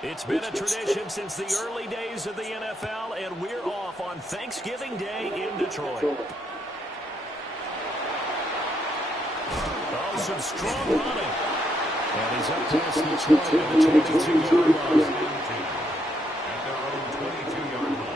It's been a tradition since the early days of the NFL, and we're off on Thanksgiving Day in Detroit. Oh, some strong running. And he's up past Detroit at the 22-yard line. At their own 22-yard line.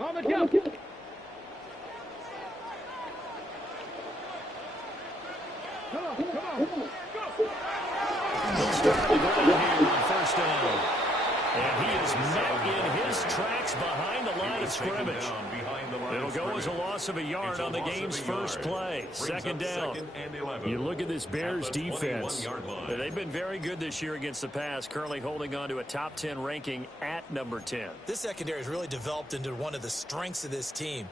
On the jump. Come on. Go. He'll start the ground here on first down. And he is met in his tracks behind the line of scrimmage. It'll go as a loss of a yard on the game's first play. Second down. You look at this Bears defense. They've been very good this year against the pass, currently holding on to a top 10 ranking at number 10. This secondary has really developed into one of the strengths of this team.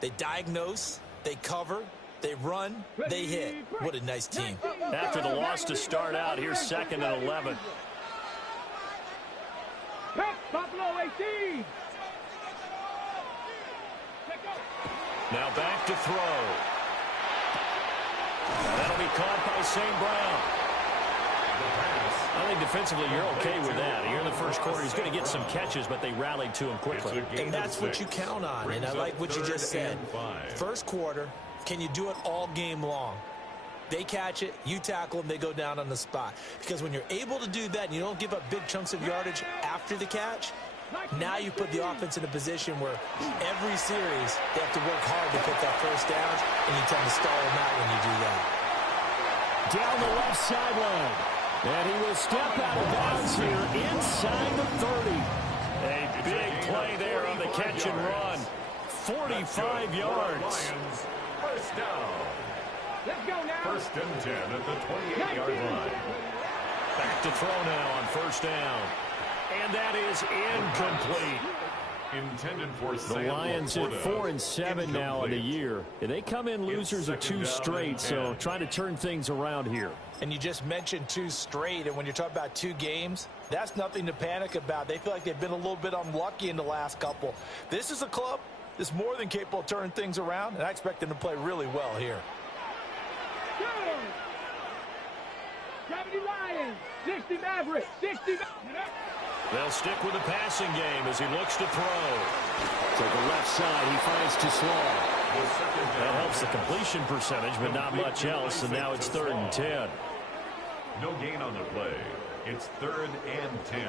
They diagnose, they cover, they run, they hit. What a nice team. After the loss to start out, here's 2nd and 11. Buffalo 18. Now back to throw. That'll be caught by St. Brown. I think defensively you're okay with that. Here in the first quarter, he's going to get some catches, but they rallied to him quickly. And that's what you count on, and I like what you just said. First quarter, can you do it all game long? They catch it, you tackle them, they go down on the spot. Because when you're able to do that and you don't give up big chunks of yardage after the catch, now you put the offense in a position where every series they have to work hard to pick up first downs, and you tend to stall them out when you do that. Down the left sideline. And he will step out of bounds here inside the 30. A big play there on the catch and run. 45 yards. First down. Let's go now. 1st and 10 at the 28-yard line. Back to throw now on first down. And that is incomplete. Intended for the Lions at 4-7 now on the year. And they come in losers of 2 straight, so trying to turn things around here. And you just mentioned 2 straight, and when you're talking about 2 games, that's nothing to panic about. They feel like they've been a little bit unlucky in the last couple. This is a club that's more than capable of turning things around, and I expect them to play really well here. Gravity Lions, 60 Mavericks, 60. They'll stick with the passing game as he looks to throw. To the left side, he finds Tisslaw. That helps the completion percentage, but not much else, and now it's 3rd and 10. No gain on the play. It's 3rd and 10.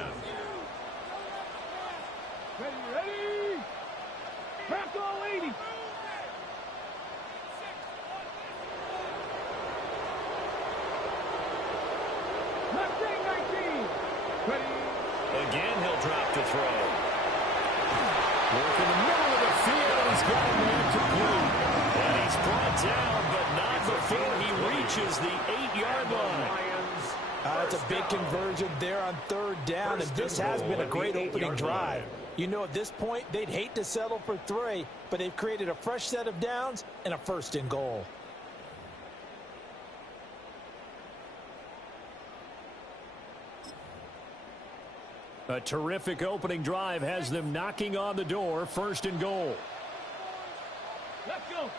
Ready? Craft all 80. Again, he'll drop to throw. Work in the middle of the field. He's got a man complete. And he's brought down, but not before he reaches reaches the 8-yard line. That's a big conversion there on third down, and this has been a great opening drive. You know, at this point, they'd hate to settle for 3, but they've created a fresh set of downs and a first and goal. A terrific opening drive has them knocking on the door, first and goal. Let's go.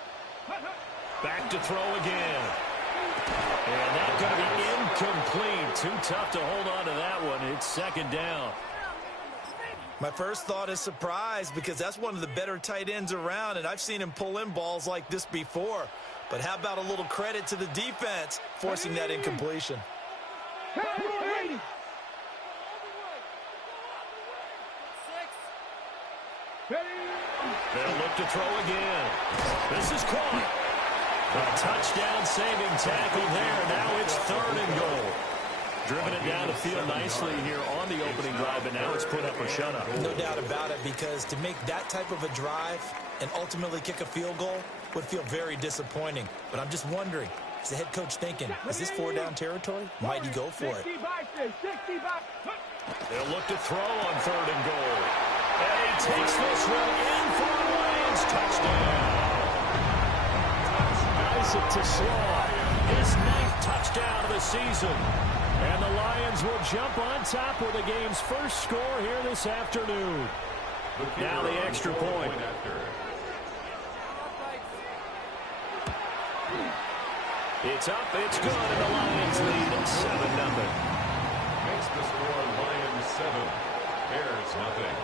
Back to throw again. And that's going to be incomplete. Too tough to hold on to that one. It's second down. My first thought is surprise, because that's one of the better tight ends around, and I've seen him pull in balls like this before. But how about a little credit to the defense forcing that incompletion? They'll look to throw again. This is caught. A touchdown-saving tackle there. Now it's third and goal. Driven it down the field nicely here on the opening drive, and now it's put up or shut up. No doubt about it, because to make that type of a drive and ultimately kick a field goal would feel very disappointing. But I'm just wondering, is the head coach thinking, is this 4-down territory? Might he go for it? They'll look to throw on third and goal. And he takes this one in for a Lions touchdown. Isaac to Slaw. His 9th touchdown of the season. And the Lions will jump on top with the game's first score here this afternoon. Now the extra point. It's up, it's good, and the Lions lead at 7-0. Makes the score Lions 7, Bears nothing.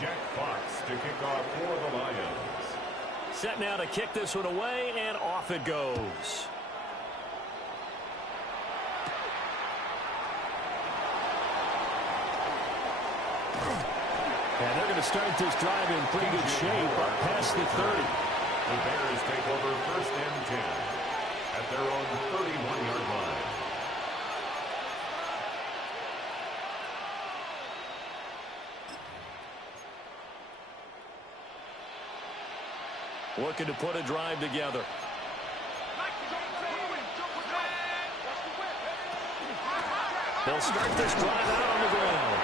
Jack Fox to kick off for the Lions. Set now to kick this one away, and off it goes. And they're going to start this drive in pretty good shape up past the 30. The Bears take over first and 10 at their own 31-yard line. Looking to put a drive together. They'll start this drive out on the ground.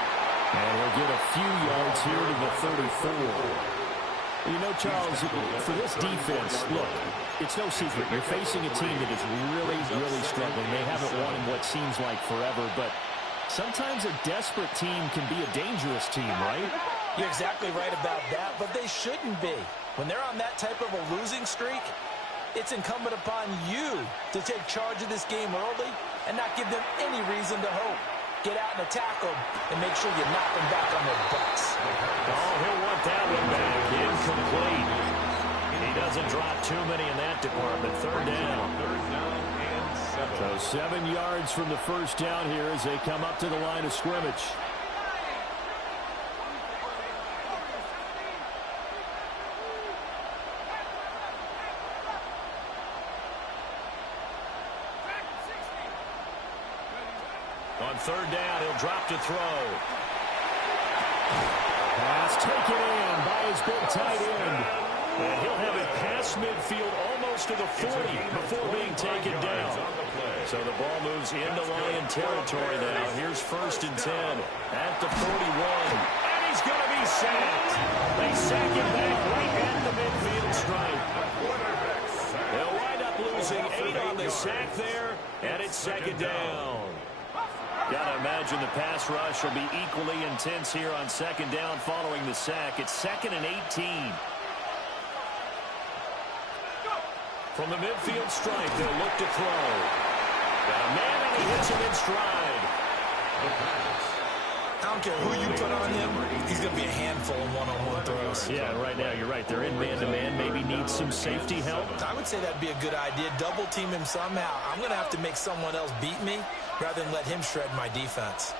And we'll get a few yards here to the 34. You know, Charles, for this defense, look, it's no secret. You're facing a team that is really, really struggling. They haven't won in what seems like forever, but sometimes a desperate team can be a dangerous team, right? You're exactly right about that, but they shouldn't be. When they're on that type of a losing streak, it's incumbent upon you to take charge of this game early and not give them any reason to hope. Get out and attack them and make sure you knock them back on their butts. Oh, he'll want that one back. Incomplete. He doesn't drop too many in that department. Third down. So 7 yards from the first down here as they come up to the line of scrimmage. On third down, he'll drop to throw. Pass taken in by his big tight end. And he'll have it past midfield almost to the 40 before being taken down. So the ball moves into Lion territory now. Here's first and 10 at the 41. And he's going to be sacked. They sack him back right at the midfield stripe. They'll wind up losing 8 on the sack there, and it's second down. Got to imagine the pass rush will be equally intense here on second down following the sack. It's 2nd and 18. From the midfield stripe, they'll look to throw. Got a man, and he hits him in stride. I don't care who you put on him, he's going to be a handful in one-on-one throws. Yeah, right now, you're right. They're in man-to-man. Maybe needs some safety help. I would say that'd be a good idea. Double team him somehow. I'm going to have to make someone else beat me rather than let him shred my defense.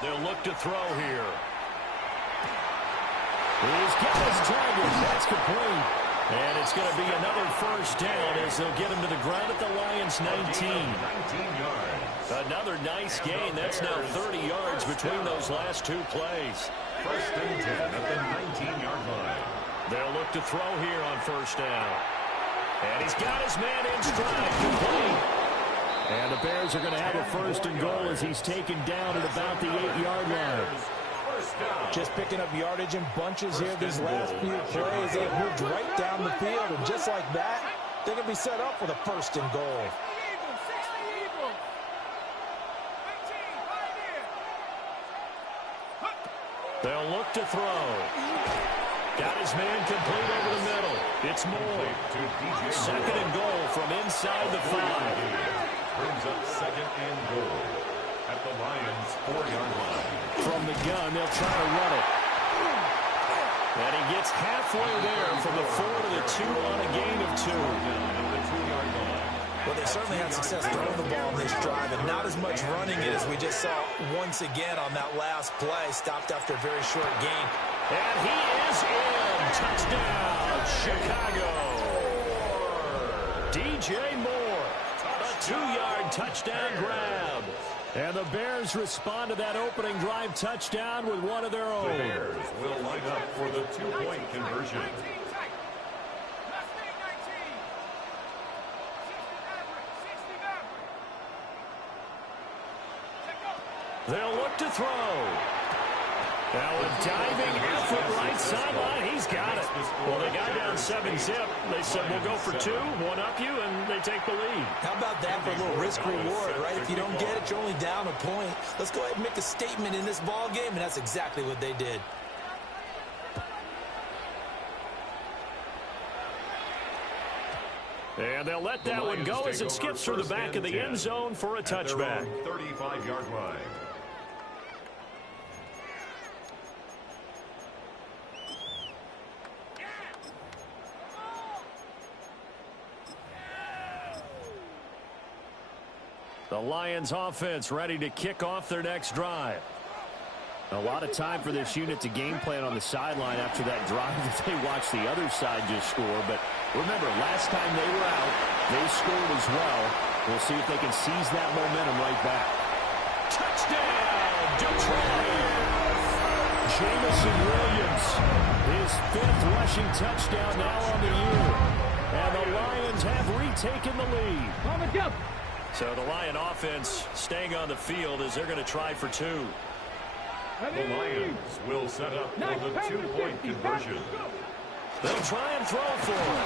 They'll look to throw here. He's got his target. That's complete. And it's going to be another first down as they'll get him to the ground at the Lions' 19. 19 yards. Another nice gain. That's now 30 yards between those last two plays. First and 10 at the 19-yard line. They'll look to throw here on first down. And he's got his man in stride. Complete. And the Bears are going to have a first and goal as he's taken down at about the 8-yard line. Just picking up yardage in bunches here these last few plays. They've moved right down the field, and just like that, they're going to be set up for the first and goal. They'll look to throw. Got his man complete over the middle. It's Moore. Second and goal from inside the 5. Brings up second and goal at the Lions' 4-yard line. From the gun, they'll try to run it. And he gets halfway there from the 4 to the 2 on a gain of 2. At the 2-yard line. Well, they certainly had success throwing the ball in this drive, and not as much running it as we just saw once again on that last play. Stopped after a very short gain. And he is in. Touchdown, Chicago. DJ Moore. A 2-yard touchdown grab. And the Bears respond to that opening drive touchdown with one of their own. The Bears will line up for the 2-point conversion. They'll look to throw. Now a diving effort right sideline. He's got it. Well, they got down 7-zip. They said, we'll go for 2, one up you, and they take the lead. How about that for a little risk reward, right? If you don't get it, you're only down a point. Let's go ahead and make a statement in this ball game, and that's exactly what they did. And they'll let that one go as it skips through the back of the end zone for a touchback. 35-yard line. The Lions offense ready to kick off their next drive. A lot of time for this unit to game plan on the sideline after that drive that they watched the other side just score. But remember, last time they were out, they scored as well. We'll see if they can seize that momentum right back. Touchdown, Detroit! Jamison Williams, his 5th rushing touchdown now on the year. And the Lions have retaken the lead. So the Lion offense staying on the field as they're going to try for 2. The Lions will set up for the 2-point conversion. They'll try and throw for him.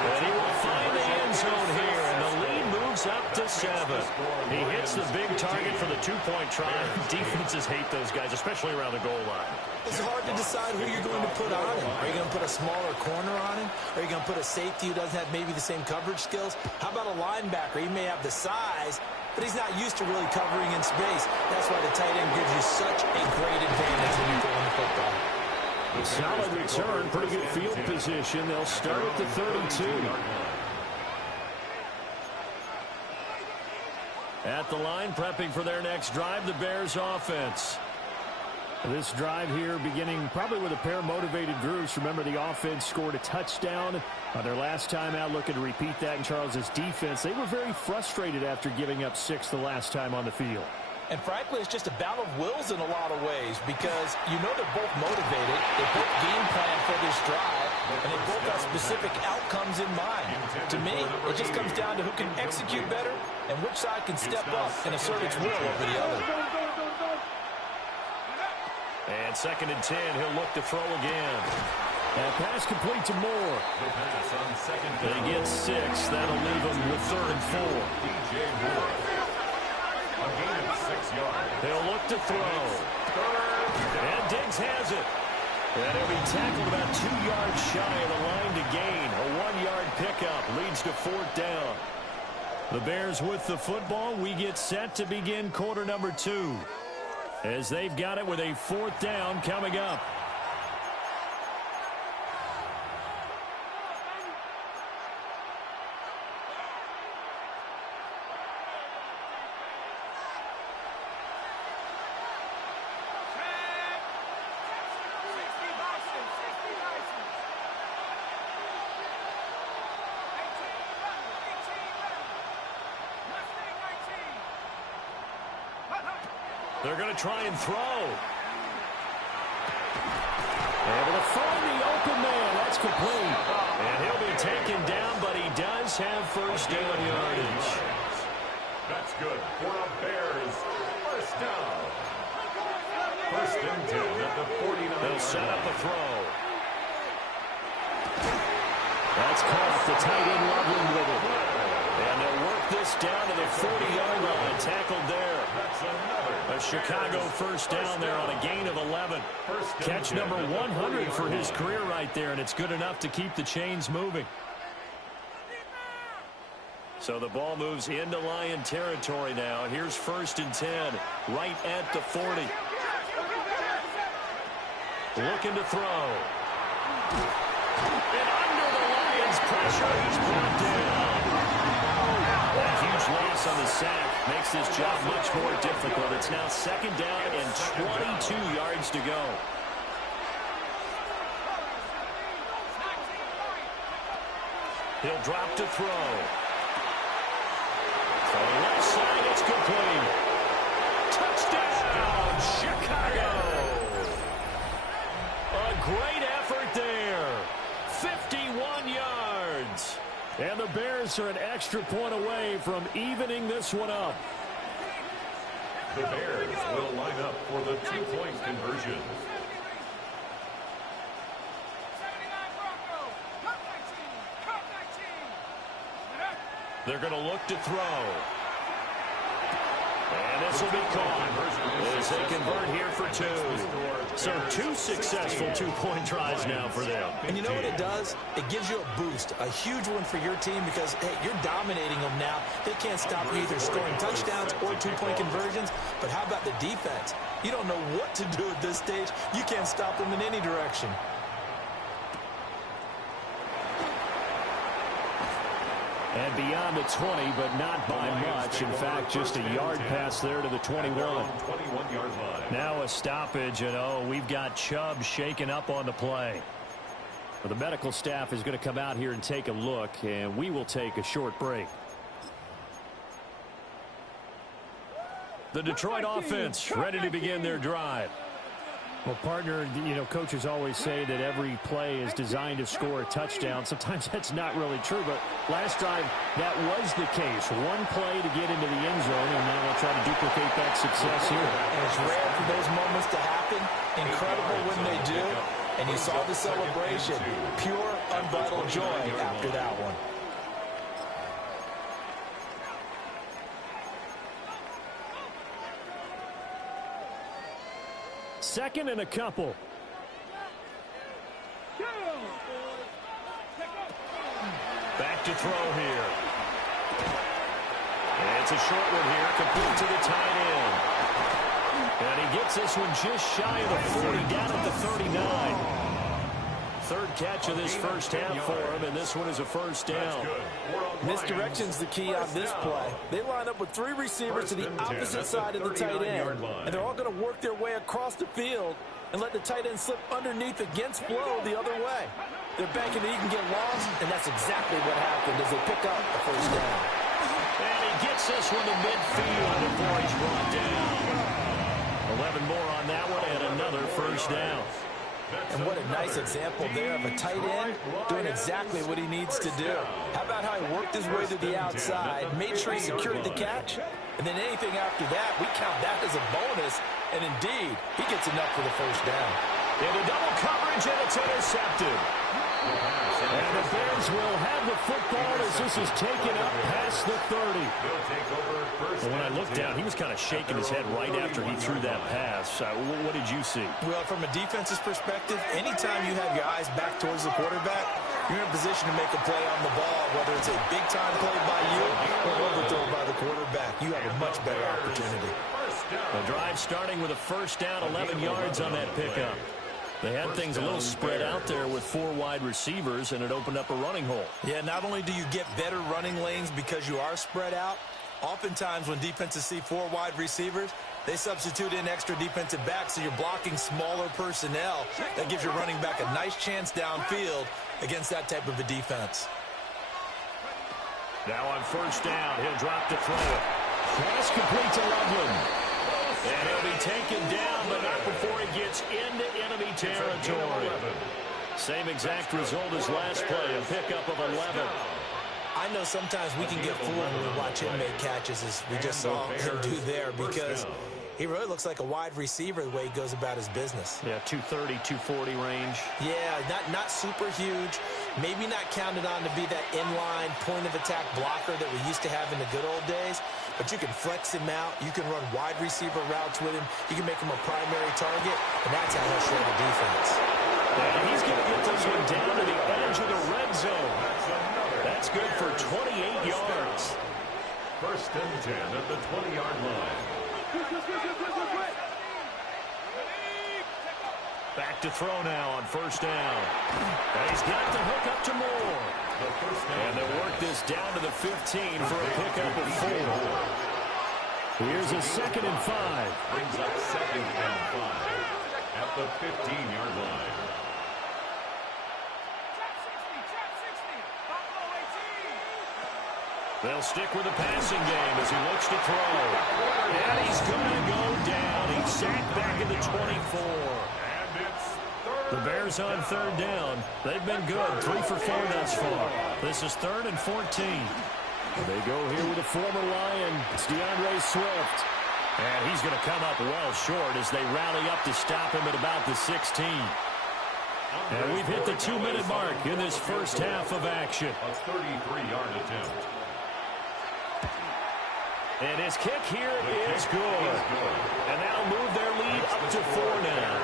And he will find the end zone here, and the lead moves up to 7. He hits the big target for the 2-point try. Defenses hate those guys, especially around the goal line. It's hard to decide who you're going to put on him. Are you going to put a smaller corner on him? Are you going to put a safety who doesn't have maybe the same coverage skills? How about a linebacker? He may have the size, but he's not used to really covering in space. That's why the tight end gives you such a great advantage when you're throwing the football. Solid return, pretty good field position. They'll start at the 32. At the line, prepping for their next drive, the Bears offense. This drive here beginning probably with a pair of motivated groups. Remember, the offense scored a touchdown on their last time out, looking to repeat that in Charles's defense. They were very frustrated after giving up 6 the last time on the field. And frankly, it's just a battle of wills in a lot of ways because you know they're both motivated. They both game plan for this drive, and they both have specific outcomes in mind. To me, it just comes down to who can execute better and which side can step up and assert its will over the other. And second and 10, he'll look to throw again. And pass complete to Moore. The pass on second down. They get 6. That'll leave them with 3rd and 4. DJ Moore. A gain of 6 yards. They'll look to throw. And Diggs has it. And he'll be tackled about 2 yards shy of the line to gain. A 1-yard pickup leads to 4th down. The Bears with the football. We get set to begin quarter number 2. As they've got it with a 4th down coming up. They're going to try and throw. Able to find the open man. That's complete. And he'll be taken down, but he does have first down yardage. That's good for the Bears. First down. First and 10 at the 49. They'll set up a throw. That's caught. The tight end Loveland with it. And they'll work this down to the 40-yard line. Tackled there. A Chicago first down there on a gain of 11. Catch number 100 for his career right there, and it's good enough to keep the chains moving. So the ball moves into Lion territory now. Here's first and 10, right at the 40. Looking to throw. And under the Lions' pressure, he's brought down. A huge loss on the sack makes this job much more difficult. It's now second down and 22 yards to go. He'll drop to throw. From the left side, it's complete. Touchdown, Chicago! A great effort there. 51 yards. And the Bears are an extra point away from evening this one up. The Bears will line up for the two-point conversion. They're going to look to throw. And this will be caught as they convert here for two. So two successful two-point tries now for them. And you know what it does? It gives you a boost, a huge one for your team because, hey, you're dominating them now. They can't stop you either scoring touchdowns or two-point conversions. But how about the defense? You don't know what to do at this stage. You can't stop them in any direction. And beyond the 20, but not by much. In fact, just a yard pass there to the 21. Now a stoppage, and we've got Chubb shaken up on the play. Well, the medical staff is going to come out here and take a look, and we will take a short break. The Detroit offense ready to begin their drive. Well, partner, coaches always say that every play is designed to score a touchdown. Sometimes that's not really true, but last time that was the case. One play to get into the end zone, and now they'll try to duplicate that success here. And it's rare for those moments to happen. Incredible when they do. And you saw the celebration. Pure, unbridled joy after that one. Second and a couple. Back to throw here. And it's a short one here, complete to the tight end. And he gets this one just shy of the 40, down at the 39. Third catch of this first half for him, and this one is a first down. Misdirection's the key on this play. They line up with three receivers to the opposite side of the tight end, and they're all going to work their way across the field and let the tight end slip underneath against flow the other way. They're banking that he can get lost, and that's exactly what happened as they pick up the first down. And he gets this one to midfield before he's brought down. 11 more on that one, and another first down. And what a nice example there of a tight end doing exactly what he needs to do. How about how he worked his way to the outside, made sure he secured the catch, and then anything after that, we count that as a bonus. And indeed, he gets enough for the first down. Into double coverage, and it's intercepted. And the Bears will have the football as this is taken up past the 30. Well, when I looked down, he was kind of shaking his head right after he threw that pass. What did you see? Well, from a defense's perspective, anytime you have your eyes back towards the quarterback, you're in a position to make a play on the ball, whether it's a big-time play by you or overthrow by the quarterback. You have a much better opportunity. The drive starting with a first down, 11 yards on that pickup. They had things a little spread out there with four wide receivers, and it opened up a running hole. Yeah, not only do you get better running lanes because you are spread out, oftentimes when defenses see four wide receivers, they substitute in extra defensive backs, so you're blocking smaller personnel. That gives your running back a nice chance downfield against that type of a defense. Now on first down, he'll drop to throw it. Pass complete to Loveland. And he'll be taken down, but not before he gets into enemy territory. Same exact result as last play, a pickup of 11. I know sometimes we can get fooled when we watch him make catches, as we just saw him do there, because he really looks like a wide receiver the way he goes about his business. Yeah, 230, 240 range. Yeah, not super huge. Maybe not counted on to be that inline point-of-attack blocker that we used to have in the good old days. But you can flex him out. You can run wide receiver routes with him. You can make him a primary target, and that's how he'll show the defense. And he's going to get this one down to the edge of the red zone. That's good for 28 yards. First and 10 at the 20-yard line. Back to throw now on first down. And he's got the hook up to Moore. And they'll work this down to the 15 for a pickup of 4. Here's a 2nd and 5. Brings up 2nd and 5 at the 15-yard line. They'll stick with the passing game as he looks to throw. And he's going to go down. He's sacked back at the 24. The Bears on 3rd down. They've been good. 3 for 4 thus far. This is 3rd and 14. They go here with a former Lion. It's DeAndre Swift. And he's going to come up well short as they rally up to stop him at about the 16. And we've hit the 2-minute mark in this first half of action. A 33-yard attempt. And his kick here is good. And that'll move their lead up to 4 now.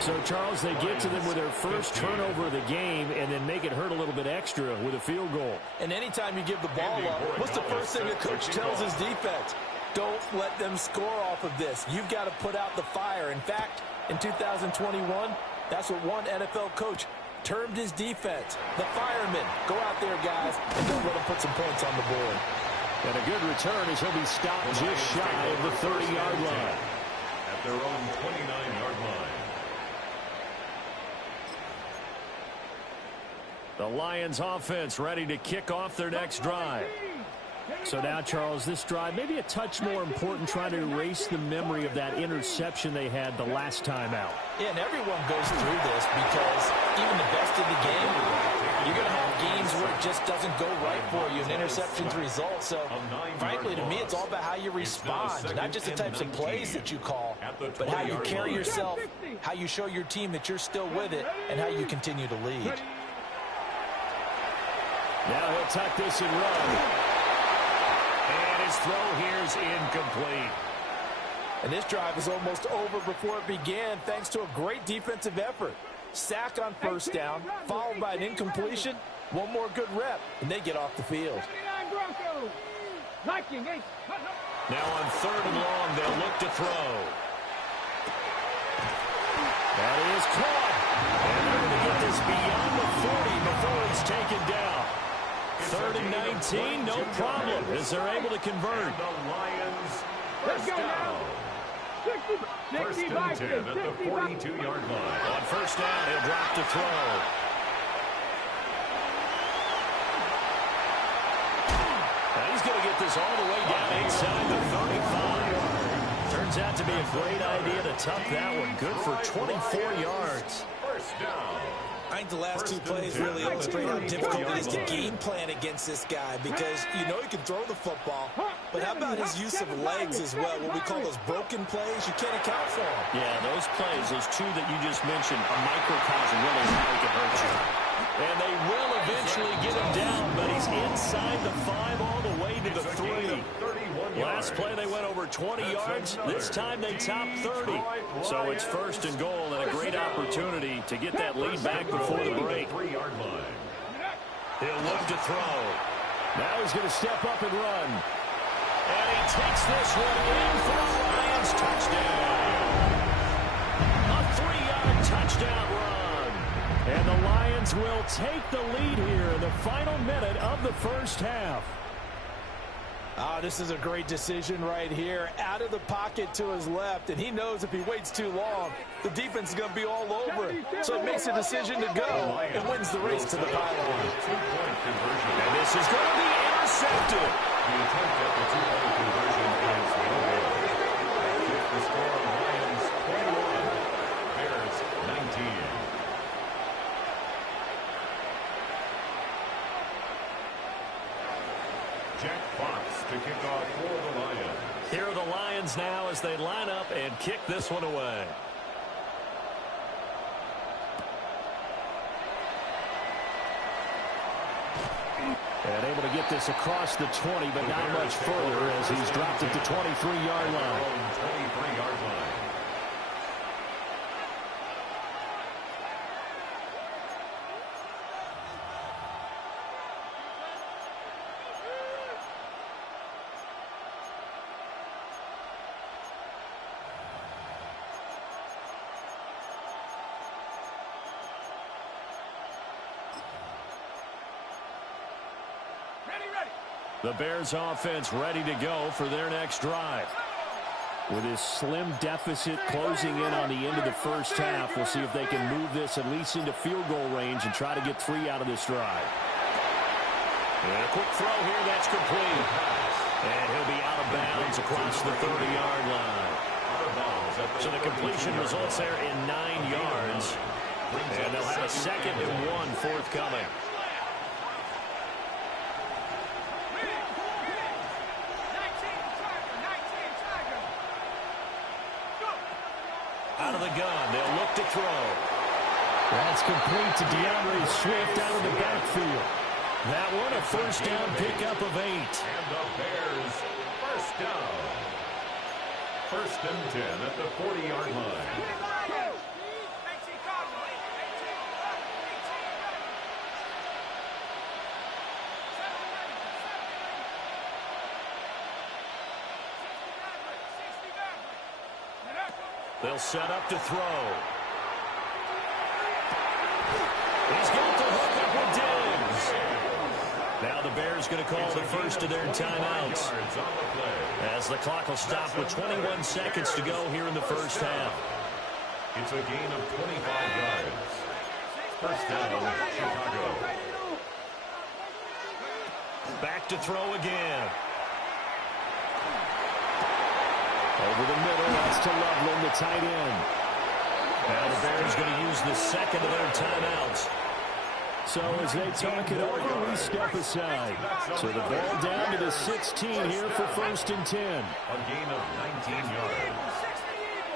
So, Charles, they get to them with their first turnover of the game and then make it hurt a little bit extra with a field goal. And anytime you give the ball up, what's the first thing a coach tells his defense? Don't let them score off of this. You've got to put out the fire. In fact, in 2021, that's what one NFL coach termed his defense. The firemen. Go out there, guys, and don't let them put some points on the board. And a good return as he'll be stopped just shy of the 30-yard line. At their own 29-yard line. The Lions offense ready to kick off their next drive. So now, Charles, this drive maybe a touch more important, trying to erase the memory of that interception they had the last time out. Yeah, and everyone goes through this because even the best in the game, you're going to have games where it just doesn't go right for you, and interceptions result. So, frankly, to me, it's all about how you respond, not just the types of plays that you call, but how you carry yourself, how you show your team that you're still with it, and how you continue to lead. Now he'll tuck this and run. And his throw here is incomplete. And this drive is almost over before it began, thanks to a great defensive effort. Sack on first down, followed by an incompletion. One more good rep, and they get off the field. Now on 3rd and long, they'll look to throw. That is caught. And they're going to get this beyond the 40 before it's taken down. 3rd and 19, no problem, as they're able to convert. The Lions first down. First and 10 at the 42-yard line. On first down, he'll drop to throw. Now he's going to get this all the way down inside the 35. Turns out to be a great idea to tuck that one. Good for 24 yards. First down. I think the last two plays really illustrate how difficult it is to game plan against this guy, because you know he can throw the football, but how about his use of legs as well, what we call those broken plays? You can't account for them. Yeah, those plays, those two that you just mentioned, a microcosm really how he can hurt you. And they will eventually get him down, but he's inside the 5 all the way to the 3. Last play they went over 20 yards. This time they topped 30. So it's first and goal and a great opportunity to get that lead back before the break. He'll look to throw. Now he's going to step up and run. And he takes this one in for the Lions touchdown. A 3-yard touchdown run. And the Lions will take the lead here in the final minute of the first half. Oh, this is a great decision right here. Out of the pocket to his left, and he knows if he waits too long, the defense is going to be all over it. So he makes a decision to go and wins the race to the pylon. And this is going to be intercepted. The attempt at the 2-point conversion is no good. to kick off for the Lions. Here are the Lions now as they line up and kick this one away. And able to get this across the 20, but not much further as he's dropped it to 23-yard line. 23-yard line. The Bears offense ready to go for their next drive. With his slim deficit closing in on the end of the first half, we'll see if they can move this at least into field goal range and try to get 3 out of this drive. And a quick throw here, that's complete. And he'll be out of bounds across the 30-yard line. So the completion results there in 9 yards. And they'll have a 2nd and 1 forthcoming. Out of the gun, they'll look to throw. That's complete to DeAndre Swift out of the backfield. That one a first down pickup of 8. And the Bears first down. 1st and 10 at the 40-yard line. They'll set up to throw. He's got the hook up with Diggs. Now the Bears going to call the first of their timeouts, as the clock will stop with 21 seconds to go here in the first half. It's a gain of 25 yards. First down, Chicago. Back to throw again. Over the middle, that's to Loveland, the tight end. Now the Bears going to use the 2nd of their timeouts. So as they talk it over, we step aside. So the ball down to the 16 here for 1st and 10. A gain of 19 yards.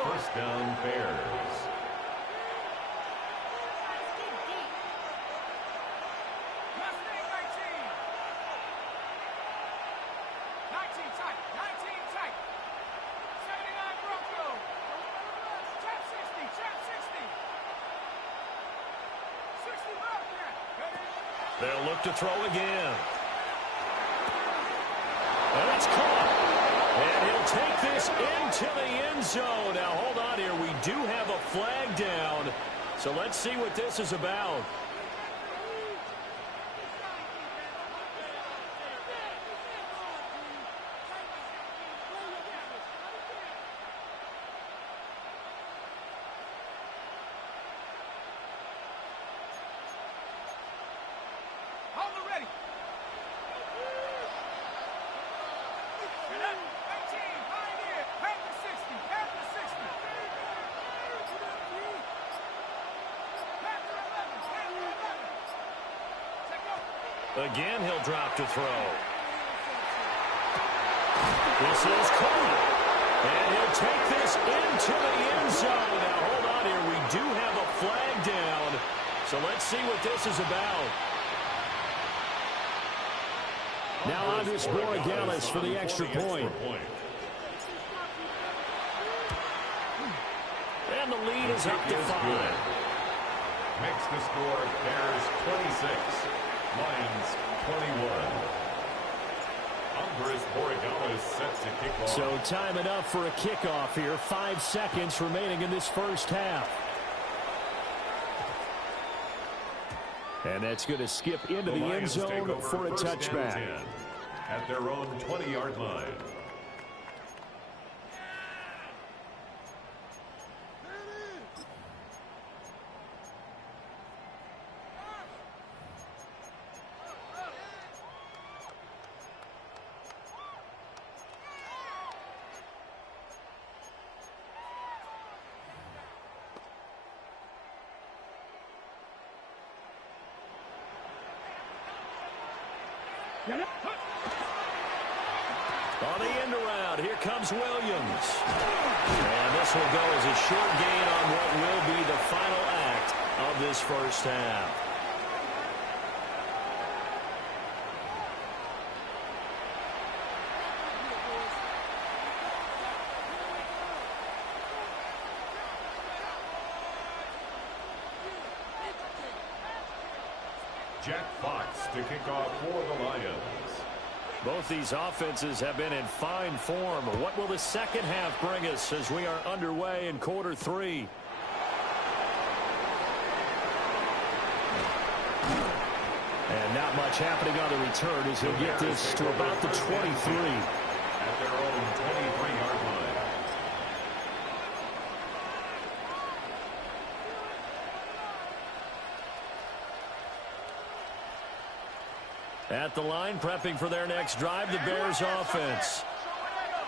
First down, Bears. They'll look to throw again. And it's caught. And he'll take this into the end zone. Now, hold on here. We do have a flag down. So let's see what this is about. Again, he'll drop to throw. This is caught. And he'll take this into the end zone. Now, hold on here. We do have a flag down. So let's see what this is about. Now Andres Borregales for the extra point. And the lead is up to 5. Makes the score Bears 26. Lions 21. Andres Borregales set to kick off. So time enough for a kickoff here. 5 seconds remaining in this first half. And that's going to skip into the end zone for a touchback. At their own 20-yard line. On the end around, here comes Williams. And this will go as a short gain on what will be the final act of this first half. Jack Fox to kick off for the Lions. Both these offenses have been in fine form. What will the second half bring us as we are underway in quarter three? And not much happening on the return as he'll get this to about the 23. At their own 23-yard line. At the line, prepping for their next drive, the Bears offense.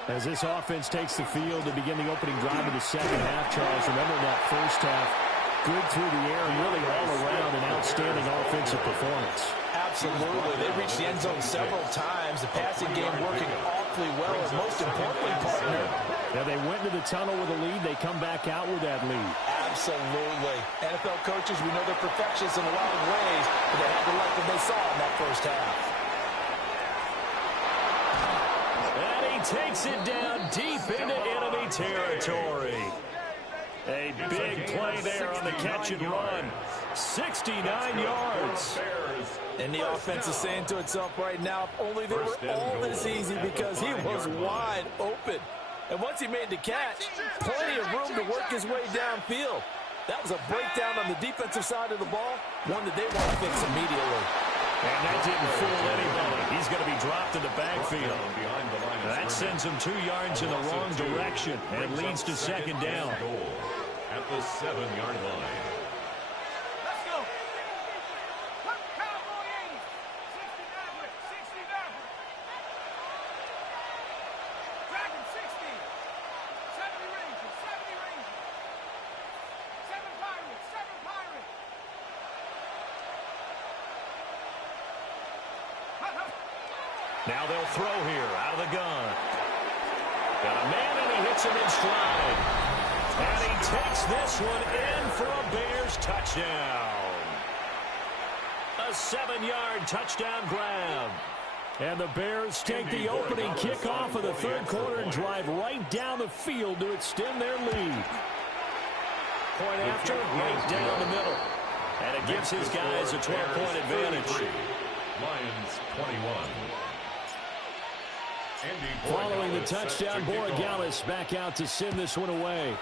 As this offense takes the field to begin the opening drive of the second half, Charles, remember that first half, good through the air and really all around an outstanding offensive performance. Absolutely. They reached the end zone several times. The passing game working awfully well, and most importantly, partner. Yeah, they went into the tunnel with a lead. They come back out with that lead. Absolutely. NFL coaches, we know they're perfectionists in a lot of ways, but they had to like what they saw in that first half. And he takes it down deep into enemy territory. A big play there on the catch and run. 69 yards. And the offense is saying to itself right now, if only they were all this easy, because he was wide open. And once he made the catch, plenty of room to work his way downfield. That was a breakdown on the defensive side of the ball, one that they want to fix immediately. And that didn't fool anybody. He's going to be dropped in the backfield. That sends him 2 yards in the wrong direction and leads to second down. At the 7-yard line. Let's go. Cowboy 80. 60 Maverick. 60 Maverick. Dragon 60. 70 Rangers. 70 Rangers. 7 Pirates. 7 Pirates. Now they'll throw here out of the gun. Got a man and he hits him in stride. And he takes this one in for a Bears touchdown. A 7-yard touchdown grab. And the Bears take the opening kickoff of the third quarter and drive right down the field to extend their lead. Point after, right down the middle. And it gives his guys a 12-point advantage. Lions 21. Following the touchdown, Borregales back out to send this one away.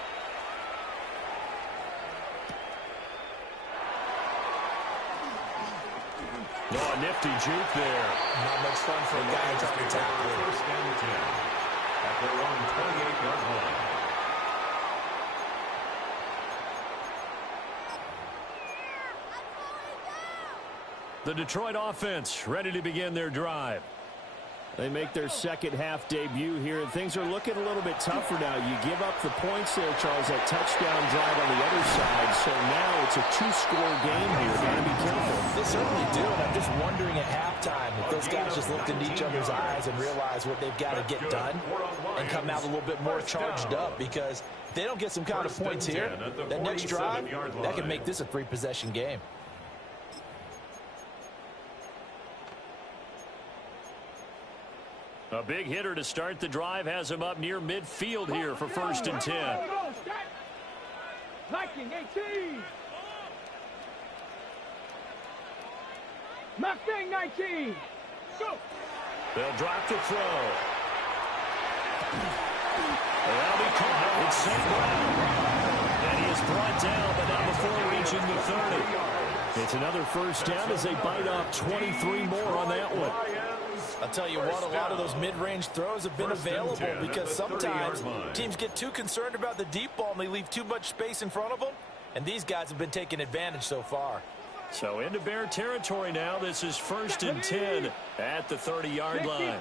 Oh, a nifty juke there. Not much fun for a guy trying to tackle it. First and 10 at their own 28-yard line. The Detroit offense ready to begin their drive. They make their second half debut here, and things are looking a little bit tougher now. You give up the points there, Charles, that touchdown drive on the other side. So now it's a two-score game here. Got to be careful. They certainly do, and I'm just wondering at halftime if those guys just looked into each other's eyes and realized what they've got to get done and come out a little bit more charged up, because if they don't get some kind of points here, that next drive, that can make this a three-possession game. A big hitter to start the drive has him up near midfield here for first and 10. Viking 18. Mustang 19. Go. They'll drop the throw. They'll be caught. It's St. Brown. And he is brought down, but not before reaching the 30. It's another first down as they bite off 23 more on that one. I'll tell you what, a lot of those mid-range throws have been available, because sometimes teams get too concerned about the deep ball and they leave too much space in front of them, and these guys have been taking advantage so far. So into Bear territory now. This is first and 10 at the 30-yard line.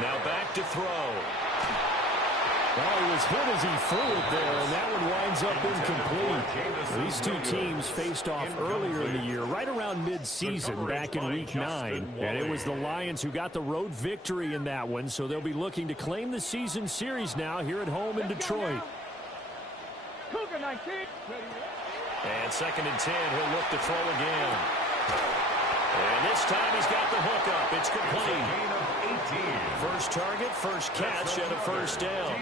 Now back to throw. Well, he was hit as he threw it there, and that one winds up incomplete. These two teams faced off earlier in the year, right around mid-season, back in Week 9. And it was the Lions who got the road victory in that one, so they'll be looking to claim the season series now here at home in Detroit. Cougar 19. And 2nd and 10, he'll look to throw again. And this time he's got the hook up. It's complete. First target, first catch, and a first down.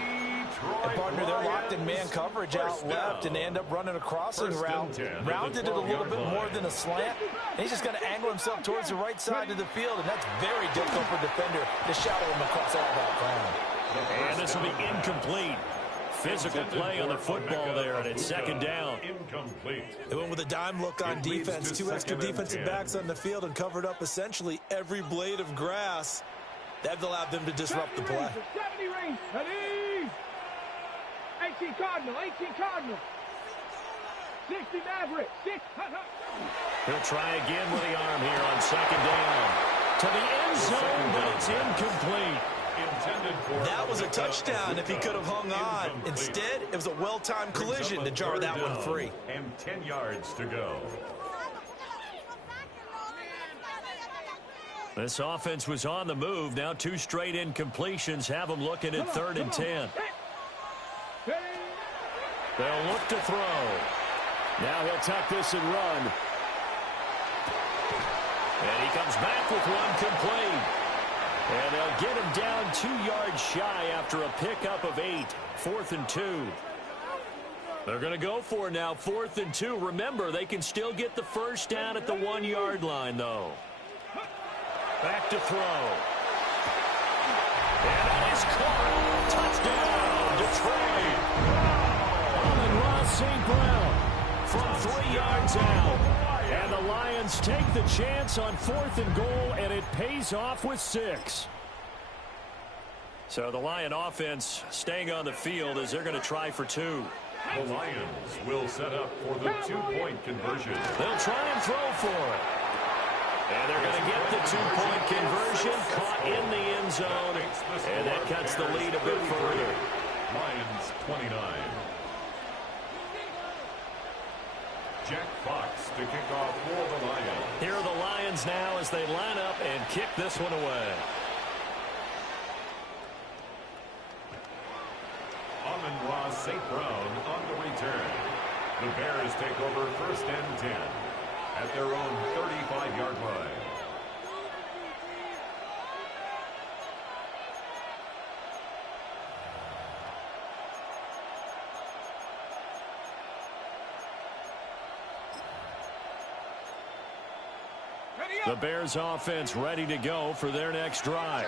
And, partner, they're locked in man coverage out left, and they end up running a crossing route. Rounded it a little bit more than a slant. And he's just going to angle himself towards the right side of the field, and that's very difficult for a defender to shadow him across all that ground. And this will be incomplete. Physical play on the football there, and it's 2nd down. They went with a dime look on defense. 2 extra defensive backs on the field and covered up essentially every blade of grass. That allowed them to disrupt the play. 70 range. Ready. 18 Cardinal. 18 Cardinal. 60 Maverick. 6. He'll try again with the arm here on 2nd down. To the end zone, but it's incomplete. That was a touchdown if he could have hung on. Instead, it was a well-timed collision to jar that one free. And 10 yards to go. This offense was on the move. Now 2 straight incompletions have them looking at 3rd and 10. They'll look to throw. Now he'll tuck this and run. And he comes back with one complete. And they'll get him down 2 yards shy after a pickup of 8. 4th and 2. They're going to go for it now. 4th and 2. Remember, they can still get the first down at the 1-yard line, though. Back to throw. And that is caught. Touchdown, Detroit. Amon-Ra St. Brown from 3 yards out. And the Lions take the chance on 4th and goal, and it pays off with 6. So the Lion offense staying on the field as they're going to try for 2. The Lions will set up for the 2-point conversion. They'll try and throw for it. And they're going to get the 2-point conversion, caught in the end zone, and that cuts the lead a bit further. Lions 29. Jack Fox to kick off for the Lions. Here are the Lions now as they line up and kick this one away. Amon-Ra St. Brown on the return. The Bears take over 1st and 10 at their own 35-yard line. The Bears offense ready to go for their next drive.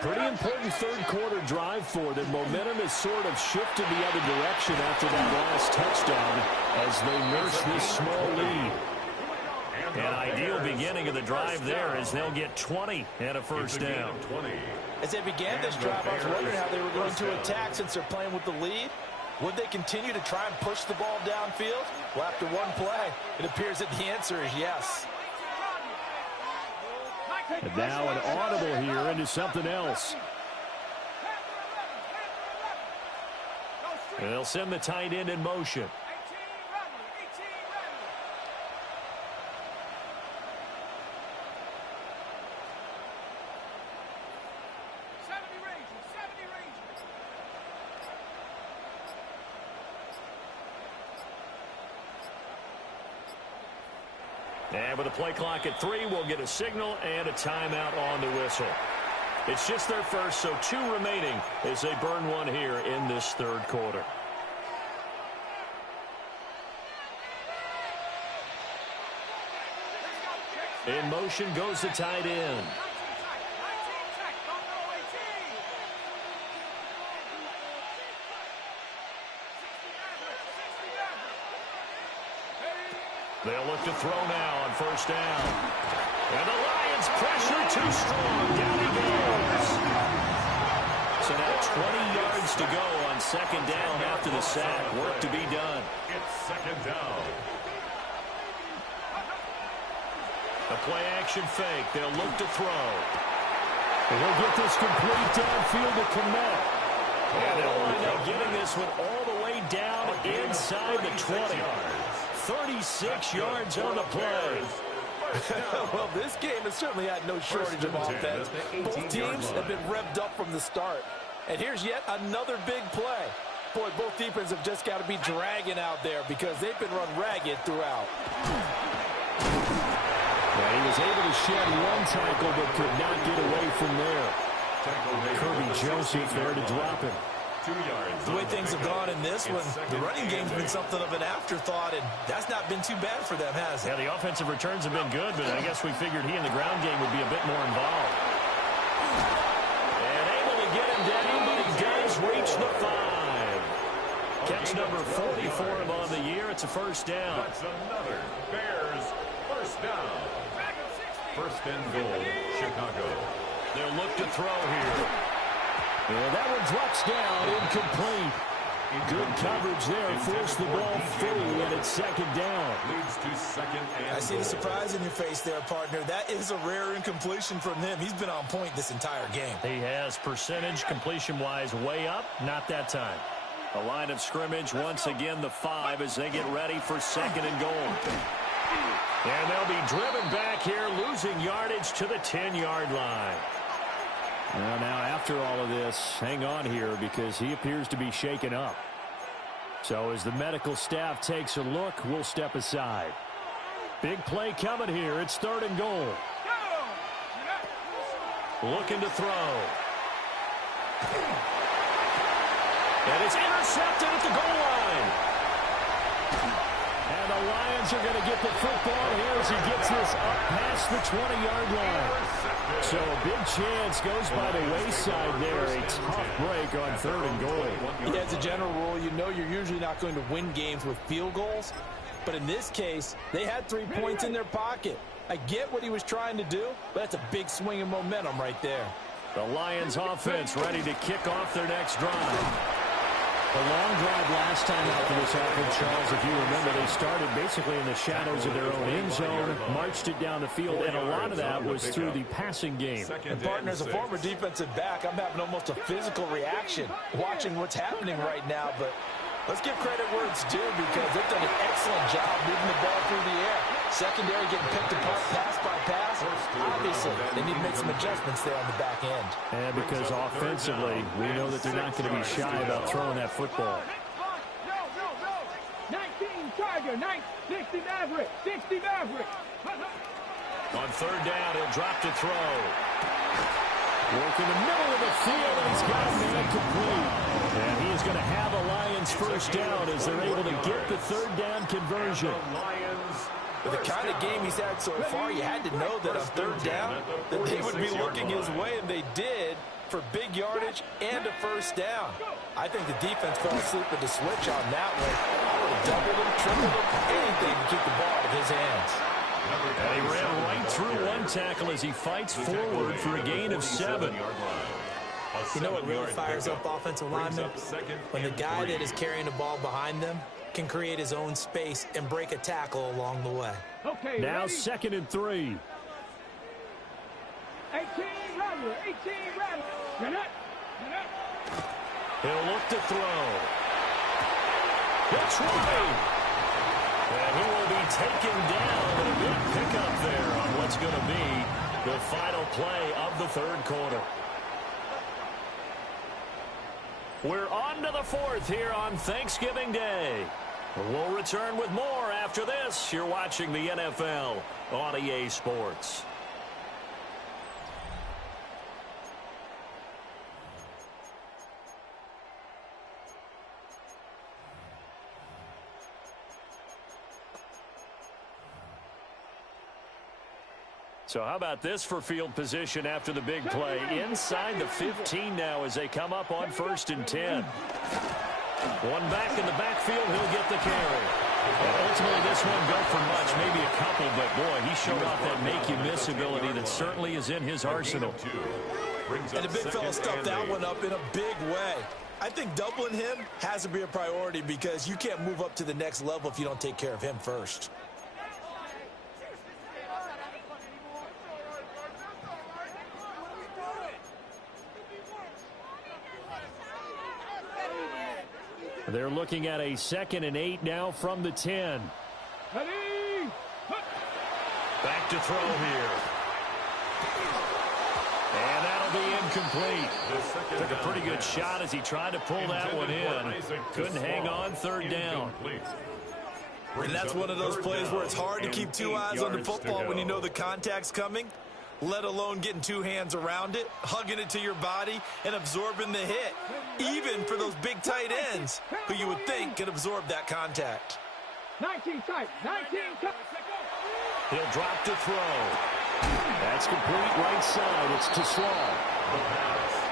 Pretty important 3rd quarter drive for them. Momentum has sort of shifted the other direction after that last touchdown as they nurse this small lead. An ideal beginning of the drive there as they'll get 20 and a first down. As they began this drive, I was wondering how they were going to attack since they're playing with the lead. Would they continue to try and push the ball downfield? Well, after one play, it appears that the answer is yes. And now an audible here into something else. And they'll send the tight end in motion. And with a play clock at 3, we'll get a signal and a timeout on the whistle. It's just their first, so 2 remaining as they burn one here in this 3rd quarter. In motion goes the tight end. They'll look to throw now on 1st down. And the Lions pressure too strong. Down he goes. So now 20 yards to go on 2nd down after the sack. Work to be done. It's 2nd down. A play-action fake. They'll look to throw. And he'll get this complete downfield to Komet. And they'll wind up getting this one all the way down inside the 20. 36 yards on the play. Well, this game has certainly had no shortage of offense. Both teams have been revved up from the start. And here's yet another big play. Boy, both defenses have just got to be dragging out there because they've been run ragged throughout. Yeah, he was able to shed one tackle but could not get away from there. Kirby Joseph there to drop him. 2 yards. The way things have gone in this one, the running game's been something of an afterthought, and that's not been too bad for them, has it? Yeah, the offensive returns have been good, but I guess we figured he in the ground game would be a bit more involved. And able to get him down, but he does reach the 5. Catch number 40 for him on the year. It's a first down. That's another Bears first down. First and goal, Chicago. They'll look to throw here. And that one drops down, incomplete. Good coverage there, forced the ball free, and it's second down. Leads to second and I see the surprise in your face there, partner. That is a rare incompletion from him. He's been on point this entire game. He has percentage completion-wise way up, not that time. A line of scrimmage, once again the 5 as they get ready for second and goal. And they'll be driven back here, losing yardage to the 10-yard line. Well, now, after all of this, hang on here because he appears to be shaken up. So as the medical staff takes a look, we'll step aside. Big play coming here. It's third and goal. Looking to throw. And it's intercepted at the goal line. And the Lions are going to get the football here as he gets this up past the 20-yard line. So a big chance goes by the wayside there. A tough break on third and goal. Yeah, as a general rule, you know you're usually not going to win games with field goals. But in this case, they had 3 points in their pocket. I get what he was trying to do, but that's a big swing of momentum right there. The Lions offense ready to kick off their next drive. The long drive last time out for this offense, Charles, if you remember, they started basically in the shadows of their own end zone, marched it down the field, and a lot of that was through the passing game. And partner, as a former defensive back, I'm having almost a physical reaction watching what's happening right now, but let's give credit where it's due because they've done an excellent job moving the ball through the air. Secondary getting picked apart pass by pass. Obviously, they need to make some adjustments there on the back end. And because offensively, we know that they're not going to be shy about throwing that football. No. 19 Tiger, 60 Maverick, 60 Maverick. On third down, he'll drop to throw. Work in the middle of the field, and he's got a man complete. And he is going to have a Lions first down as they're able to get the third down conversion. With the kind of game he's had so far, you had to know that on third down that they would be looking his way, and they did for big yardage and a first down. I think the defense fell asleep at the switch on that one. I would have doubled him, tripled him, anything to keep the ball out of his hands. And he ran right through one tackle as he fights forward for a gain of 7. You know what really fires up offensive linemen? When the guy that is carrying the ball behind them can create his own space and break a tackle along the way. Okay, now ready? 2nd and 3. 18 Rattler, 18 Rattler. You're not. He'll look to throw. That's right. And he will be taken down. And a good pickup there on what's going to be the final play of the third quarter. We're on to the 4th here on Thanksgiving Day. We'll return with more after this. You're watching the NFL on EA Sports. So how about this for field position after the big play? Inside the 15 now as they come up on 1st and 10. One back in the backfield, he'll get the carry. And ultimately, this won't go for much, maybe a couple, but boy, he showed off that make-you-miss ability that certainly is in his arsenal. And the big fella stuffed that one up in a big way. I think doubling him has to be a priority because you can't move up to the next level if you don't take care of him first. They're looking at a 2nd and 8 now from the 10. Ready? Back to throw here. And that'll be incomplete. Took a pretty good shot as he tried to pull that one in. Couldn't hang on 3rd down. And that's one of those plays where it's hard to keep 2 eyes on the football when you know the contact's coming, let alone getting 2 hands around it, hugging it to your body, and absorbing the hit, even for those big tight ends who you would think could absorb that contact. 19 tight. 19 tight. He'll drop to throw. That's complete right side. It's to Slaw.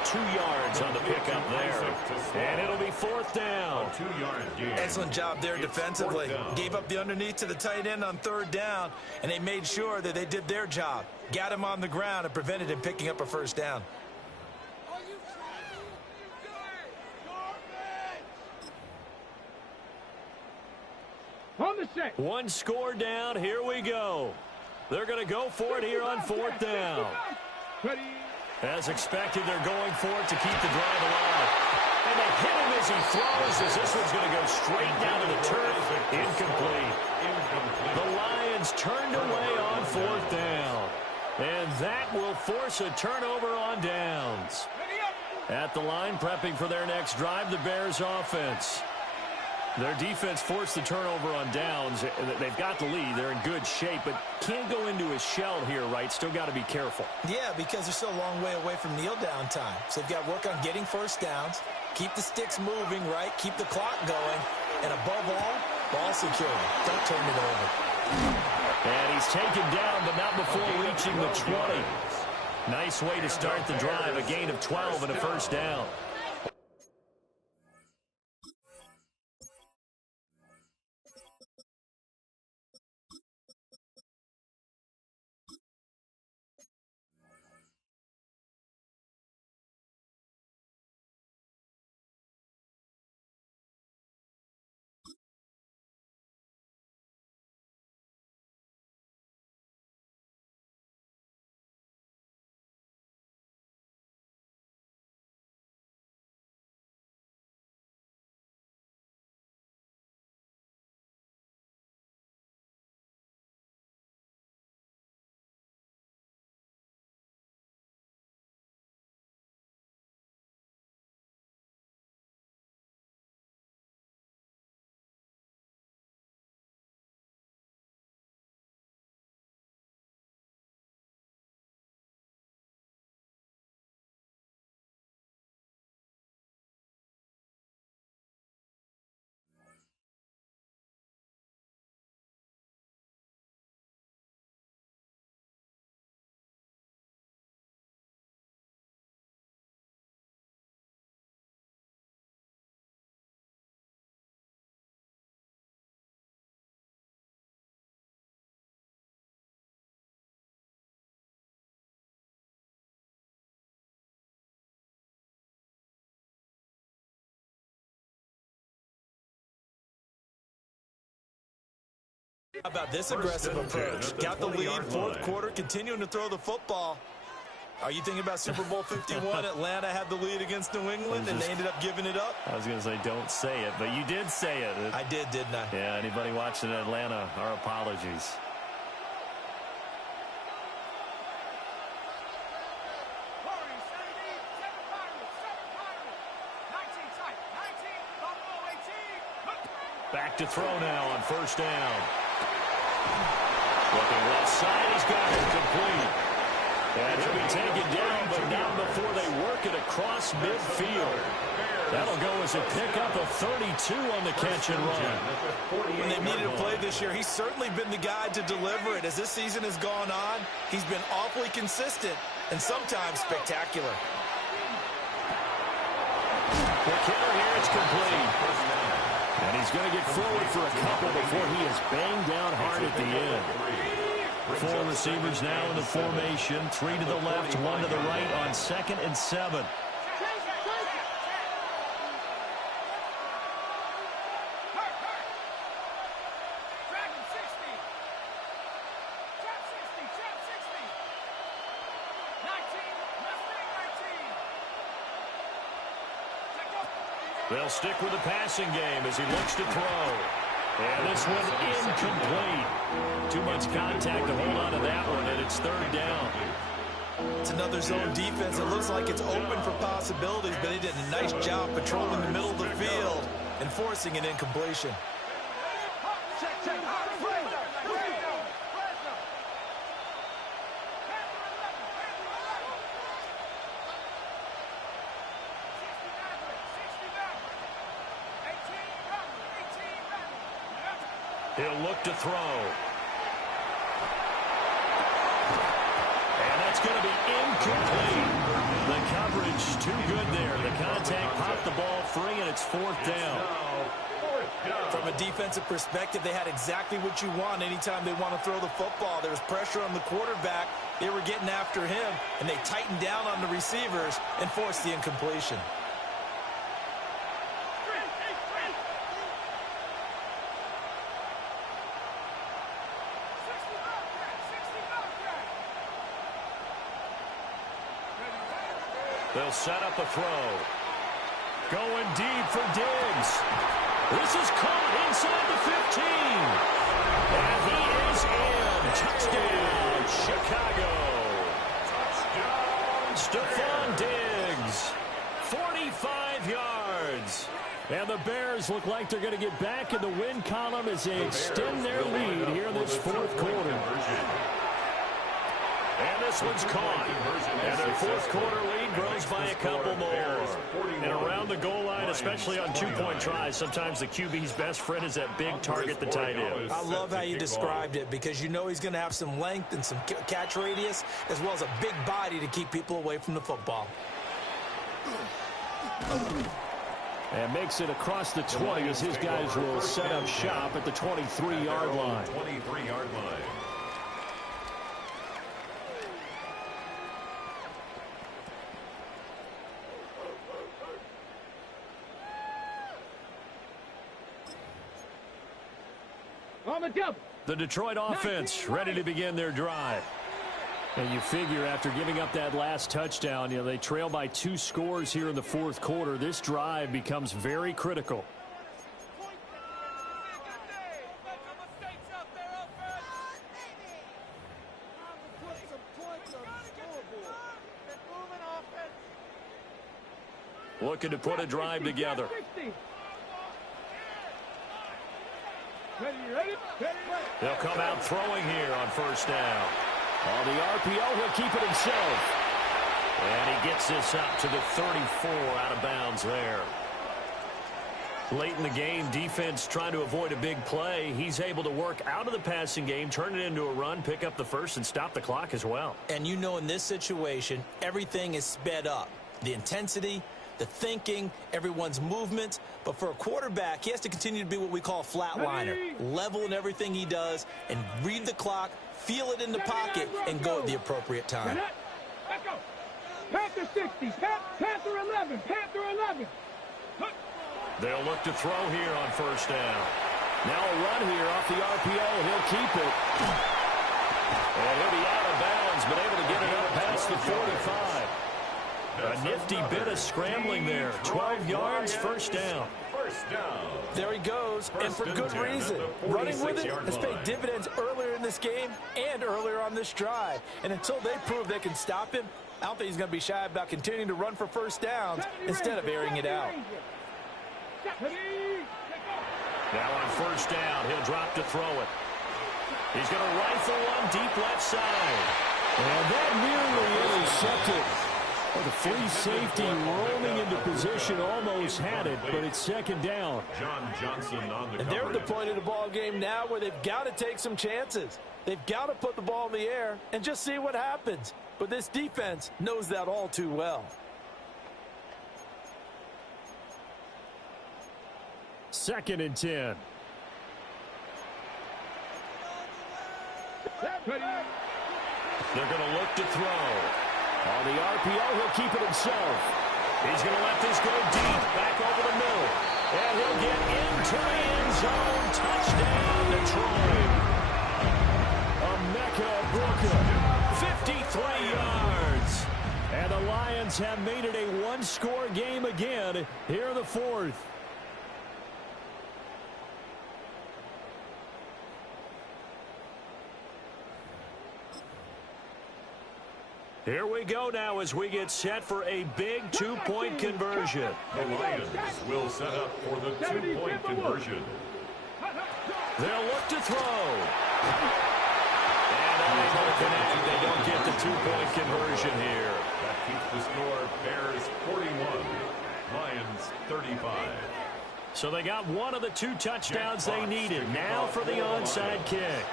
2 yards on the pickup there. And it'll be 4th down. 2-yard gain. Excellent job there defensively. Gave up the underneath to the tight end on 3rd down, and they made sure that they did their job. Got him on the ground and prevented him picking up a 1st down. On the set. 1 score down. Here we go. They're going to go for it here on 4th down. Ready? As expected, they're going for it to keep the drive alive. And they hit him as he throws, as this one's going to go straight down to the turf. Incomplete. The Lions turned away on 4th down. And that will force a turnover on downs. At the line, prepping for their next drive, the Bears offense. Their defense forced the turnover on downs. They've got the lead. They're in good shape, but can't go into a shell here, right? Still got to be careful. Yeah, because they're still a long way away from kneel down time. So they've got to work on getting 1st downs, keep the sticks moving, right? Keep the clock going, and above all, ball security. Don't turn it over. And he's taken down, but not before reaching the 20. Nice way to start the drive. A gain of 12 and a 1st down. How about this aggressive approach? Got the lead, 4th quarter, continuing to throw the football. Are you thinking about Super Bowl 51? Atlanta had the lead against New England, and they ended up giving it up? I was going to say don't say it, but you did say it. I did, didn't I? Yeah, anybody watching Atlanta, our apologies. Back to throw now on 1st down. Looking left side, he's got it complete. And he'll be taken down, but not before they work it across midfield. That'll go as a pickup of 32 on the catch and run. When they needed a play this year, he's certainly been the guy to deliver it. As this season has gone on, he's been awfully consistent and sometimes spectacular. The kicker here, it's complete. And he's going to get forward for a couple before he is banged down hard at the end. 4 receivers now in the formation. 3 to the left, 1 to the right on 2nd and 7. They'll stick with the passing game as he looks to throw. And this one incomplete. Too much contact to hold on to that one, and it's third down. It's another zone defense. It looks like it's open for possibilities, but they did a nice job patrolling the middle of the field and forcing an incompletion. He'll look to throw. And that's going to be incomplete. The coverage too good there. The contact popped the ball free, and it's fourth down. From a defensive perspective, they had exactly what you want anytime they want to throw the football. There was pressure on the quarterback. They were getting after him, and they tightened down on the receivers and forced the incompletion. They'll set up a throw. Going deep for Diggs. This is caught inside the 15. And he is in. Touchdown, Chicago. Stephon Diggs. 45 yards. And the Bears look like they're going to get back in the win column as they extend their lead here in this fourth quarter. And this one's caught. And their fourth quarter lead grows by a couple more. And around the goal line, especially on two-point tries, sometimes the QB's best friend is that big target, the tight end. I love how you described it because you know he's going to have some length and some catch radius as well as a big body to keep people away from the football. And makes it across the 20 as his guys will set up shop at the 23-yard line. 23-yard line. On the double. The Detroit offense ready to begin their drive. And you figure after giving up that last touchdown, they trail by 2 scores here in the fourth quarter. This drive becomes very critical. Looking to put a drive together. They'll come out throwing here on first down. On the RPO, he'll keep it himself. And he gets this up to the 34 out of bounds there. Late in the game, defense trying to avoid a big play. He's able to work out of the passing game, turn it into a run, pick up the first, and stop the clock as well. And you know in this situation, everything is sped up. The intensity, the thinking, everyone's movement. But for a quarterback, he has to continue to be what we call a flatliner. Level in everything he does and read the clock, feel it in the pocket, and go at the appropriate time. Panther 60, Panther 11, Panther 11. They'll look to throw here on first down. Now a run here off the RPO. He'll keep it. And he'll be out of bounds, but able to get it up past the 45. A nifty bit of scrambling there. 12 yards, first down. There he goes, and for good reason. Running with it has paid dividends earlier in this game and earlier on this drive. And until they prove they can stop him, I don't think he's going to be shy about continuing to run for first downs instead of airing it out. Now on first down, he'll drop to throw it. He's going to rifle one deep left side. And that nearly intercepted. Well, the free safety rolling into position almost had it, but it's second down. John Johnson on the And they're at the point of the ball game now where they've got to take some chances. They've got to put the ball in the air and just see what happens. But this defense knows that all too well. Second and 10. They're going to look to throw. On the RPO, he'll keep it himself. He's going to let this go deep, back over the middle. And he'll get into the end zone. Touchdown, Detroit. Emeka Egbuka, 53 yards. And the Lions Lions have made it a one-score game again here in the fourth. Here we go now as we get set for a big two-point conversion. The Lions will set up for the two-point conversion. They'll look to throw. And unable to connect. They don't get the two-point conversion here. That keeps the score Bears 41, Lions 35. So they got one of the two touchdowns they needed. Now for the onside kick.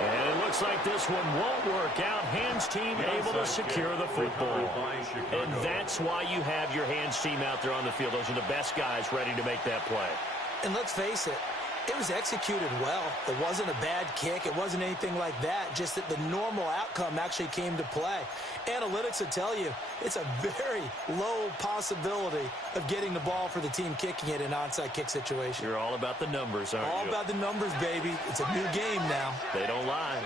And it looks like this one won't work out. Hands team able to secure the football. And that's why you have your hands team out there on the field. Those are the best guys ready to make that play. And let's face it, it was executed well. It wasn't a bad kick. It wasn't anything like that. Just that the normal outcome actually came to play. Analytics will tell you it's a very low possibility of getting the ball for the team kicking it in an onside kick situation. You're all about the numbers, aren't you? All about the numbers, baby. It's a new game now. They don't lie.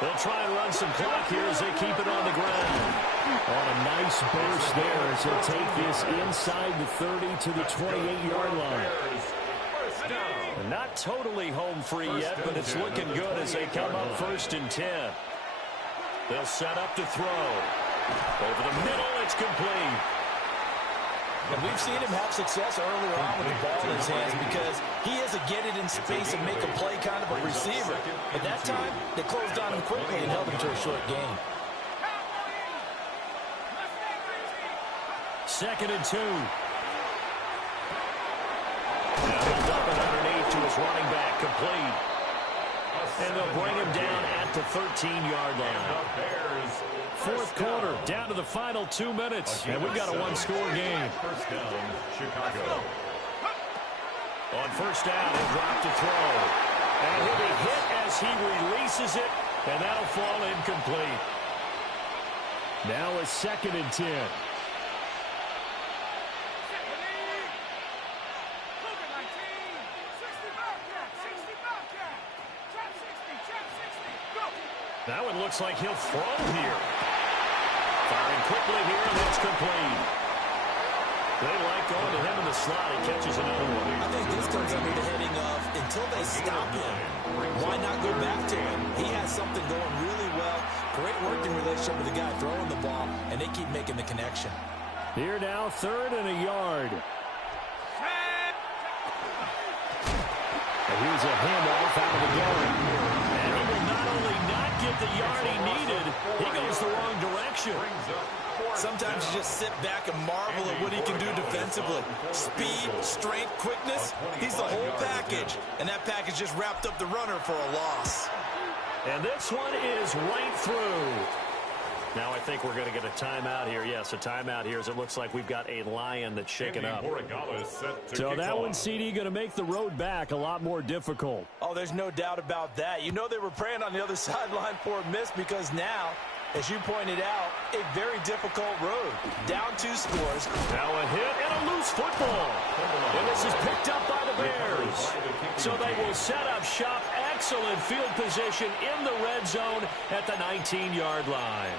They'll try and run some clock here as they keep it on the ground. On a nice burst there as they'll take this inside the 30 to the 28-yard line. They're not totally home free yet, but it's looking good as they come up 1st and 10. They'll set up to throw. Over the middle, it's complete. And we've seen him have success earlier on with the ball in his hands because he has to get it in space and make a play kind of a receiver. But that time, they closed on him quickly and held him to a short gain. 2nd and 2. Now he'll dump it underneath to his running back, complete. And they'll bring him down at the 13-yard line. 4th quarter, down to the final 2 minutes, and we've got a one-score game. First down, Chicago. On 1st down, he'll drop to throw. And he'll be hit as he releases it, and that'll fall incomplete. Now a 2nd and 10. That one looks like he'll throw here. Firing quickly here, and that's complete. They like going to him in the slot. He catches another one. I think this comes under the heading of, until they stop him, why not go back to him? He has something going really well. Great working relationship with the guy throwing the ball, and they keep making the connection. Here now, 3rd and a yard. And here's a handoff out of the gun. And he will not only not get the yard he needed, he goes the wrong direction. Sometimes you just sit back and marvel at what he can do defensively. Speed, strength, quickness, he's the whole package. And that package just wrapped up the runner for a loss. And this one is right through. Now I think we're going to get a timeout here. Yes, a timeout here as it looks like we've got a Lion that's shaken up. So that one, CD, going to make the road back a lot more difficult. Oh, there's no doubt about that. You know they were praying on the other sideline for a miss because now, as you pointed out, a very difficult road. Down 2 scores. Now a hit and a loose football. And this is picked up by the Bears. So they will set up shop. Excellent field position in the red zone at the 19-yard line.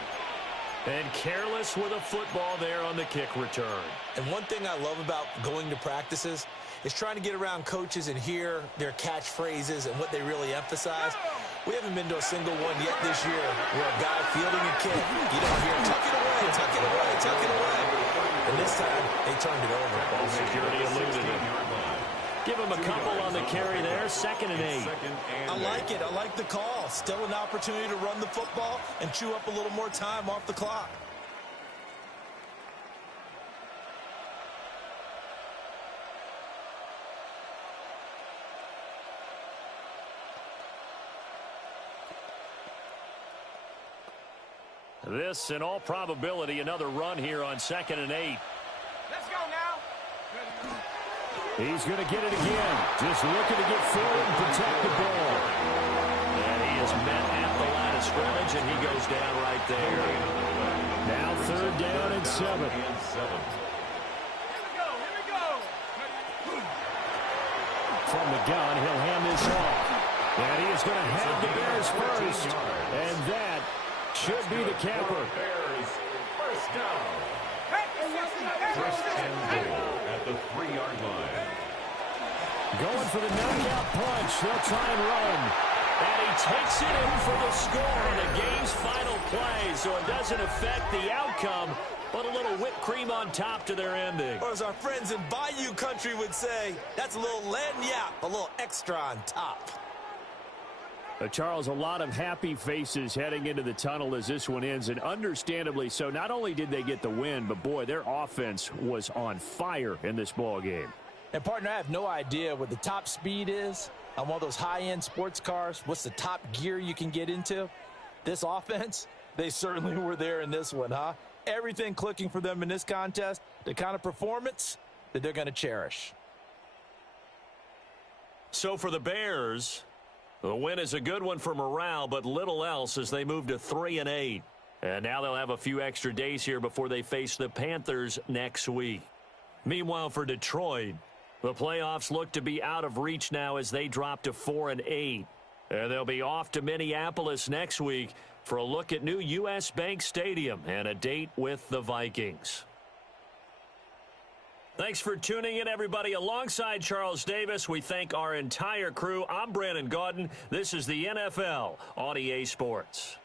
And careless with a football there on the kick return. And one thing I love about going to practices is trying to get around coaches and hear their catchphrases and what they really emphasize. We haven't been to a single one yet this year where a guy fielding a kick, you don't hear, tuck it away, tuck it away, tuck it away. And this time, they turned it over. Ball security eluded him. Give him a couple on the carry there, 2nd and 8. I like it. I like the call. Still an opportunity to run the football and chew up a little more time off the clock. This, in all probability, another run here on 2nd and 8. Let's go now. He's going to get it again. Just looking to get forward and protect the ball. And he is met at the line of scrimmage, and he goes down right there. Now 3rd down and 7. Here we go. From the gun, he'll hand this off. And he is going to have the Bears first. And that should be the capper. Bears, first down. First and goal at the 3-yard line. Going for the knockout punch. They'll try and run. And he takes it in for the score on the game's final play, so it doesn't affect the outcome, but a little whipped cream on top to their ending. Or as our friends in Bayou country would say, that's a little lagniappe, a little extra on top. Charles, a lot of happy faces heading into the tunnel as this one ends, and understandably so. Not only did they get the win, but, boy, their offense was on fire in this ball game. And, partner, I have no idea what the top speed is on one of those high-end sports cars. What's the top gear you can get into? This offense, they certainly were there in this one, huh? Everything clicking for them in this contest, the kind of performance that they're going to cherish. So for the Bears, the win is a good one for morale, but little else as they move to 3-8. And now they'll have a few extra days here before they face the Panthers next week. Meanwhile, for Detroit, the playoffs look to be out of reach now as they drop to 4-8. And they'll be off to Minneapolis next week for a look at new U.S. Bank Stadium and a date with the Vikings. Thanks for tuning in, everybody. Alongside Charles Davis, we thank our entire crew. I'm Brandon Gaudin. This is the NFL on EA Sports.